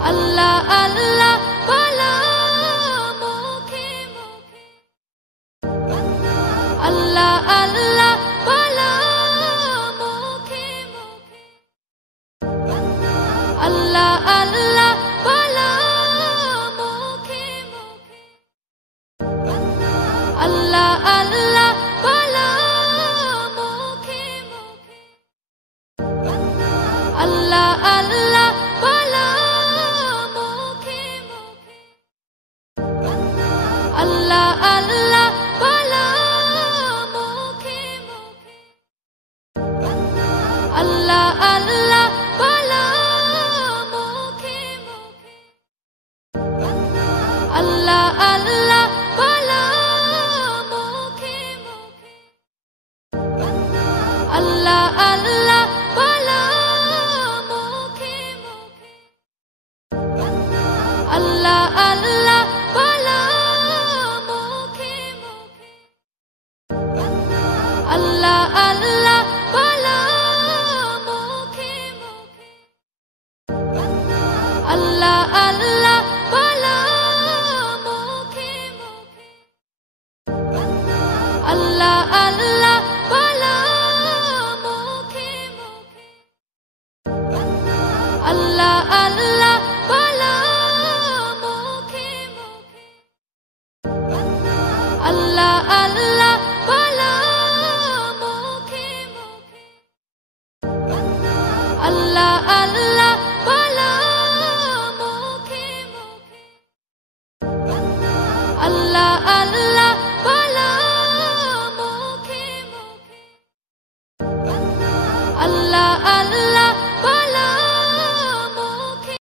আল্লাহ আল্লাহ বলো মুখে মুখে, আল্লাহ আল্লাহ বলো মুখে মুখে, আল্লাহ আল্লাহ বলো মুখে মুখে, আল্লাহ আল্লাহ বলো মুখে মুখে, আল্লাহ আল্লাহ বলো মুখে মুখে, আল্লাহ আল্লাহ বলো মুখে মুখে, আল্লাহ আল্লাহ বলো মুখে মুখে, আল্লাহ আল্লাহ বলো মুখে মুখে, আল্লাহ আল্লাহ বলো মুখে মুখে, আল্লাহ আল্লাহ বলো মুখে মুখে, আল্লাহ আল্লাহ বলো মুখে মুখে, আল্লাহ আল্লাহ বলো মুখে মুখে, আল্লাহ আল্লাহ বলো মুখে মুখে, আল্লাহ আল্লাহ